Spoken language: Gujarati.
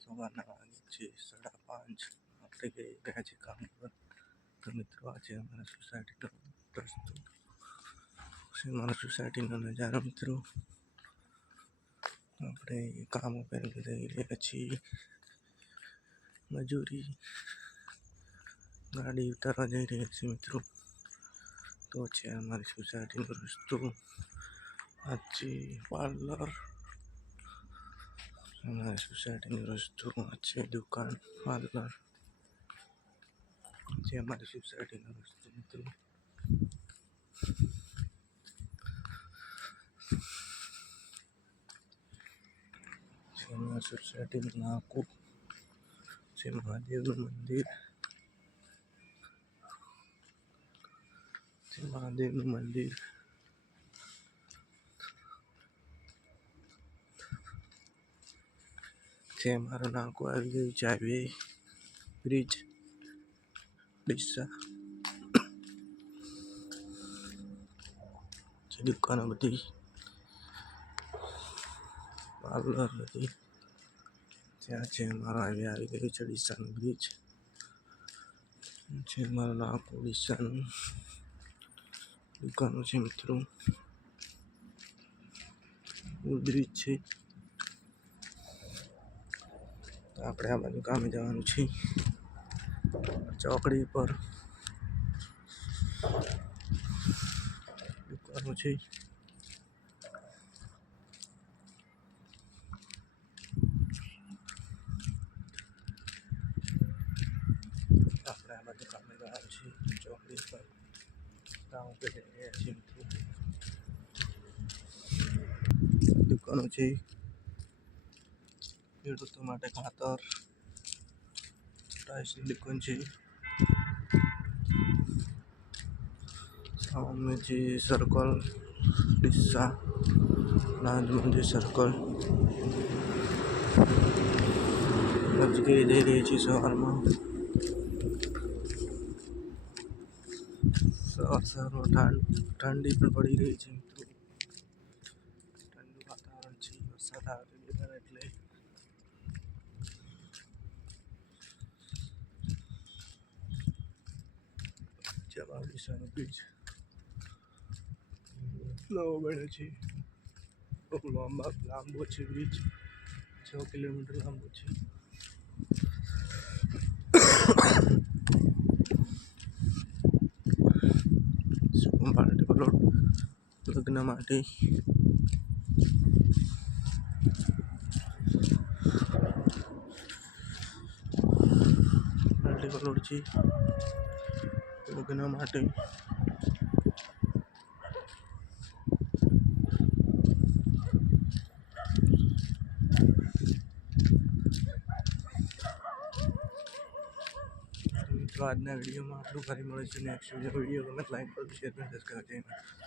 સવારના વાગે છે 5:30. આપણે ગયા છે કામ પર. તો મિત્રો આજે અમારા સોસાયટીનો રસ્તો છે, અમારા સોસાયટીનો નજારો મિત્રો. આપણે કામ ઉપર જઈ રહ્યા છીએ, મજૂરી ગાડી ઉતારવા જઈ રહ્યા છીએ મિત્રો. તો છે અમારી સોસાયટીનો રસ્તો. આ છે પાર્લર, અમારી સોસાયટીનો રસ્તો. આ છે દુકાન, પાર્લર. જે અમારી સોસાયટીનો રસ્તો મિત્રો. અમારી સોસાયટીનું નાકું છે, મહાદેવનું મંદિર છે, મહાદેવનું મંદિર. જે મારું નાકું આવી ગયું છે, હાઈવે બ્રિજ ડીસા. જે દુકાનો બધી, પાર્લર બધી ત્યાં છે. અમારો હાઈવે આવી ગયો છે, ડીસાનો બ્રિજ છે. મારું નાકું ડીસાનું દુકાનો છે મિત્રો. બ્રિજ છે. આપણે આ બાજુ કામે જવાનું છે, ચોકડી પર દુકાનો છે. આપણે આ બાજુ કામે જવાનું છે, ચોકડી પર કામ કરી રહ્યા છીએ મિત્રો. દુકાનો છે, ખેડૂતો માટે ખાતર, ટાઈસની દુકાન છે. સામે છે સર્કલ ડીસા, નાજ મંદિર સર્કલ. જઈ રહી છે સવારમાં. સવારમાં ઠંડી પણ પડી રહી છે મિત્રો. ઠંડુ વાતાવરણ છે, વરસાદ આવે એટલે ડીસાનો બ્રિજ નવો બન્યો છે. બહુ લાંબો છે બ્રિજ, 6 કિલોમીટર લાંબો છે. લગ્ન માટે મલ્ટીપલોડ છે, લગ્ન માટે. તો આજના વિડીયોમાં આટલું ફરી મળે છે નેક્સ્ટ વિડીયો. ગમે લાઈક કરો, શેર કરો, સબસ્ક્રાઈબ કરો.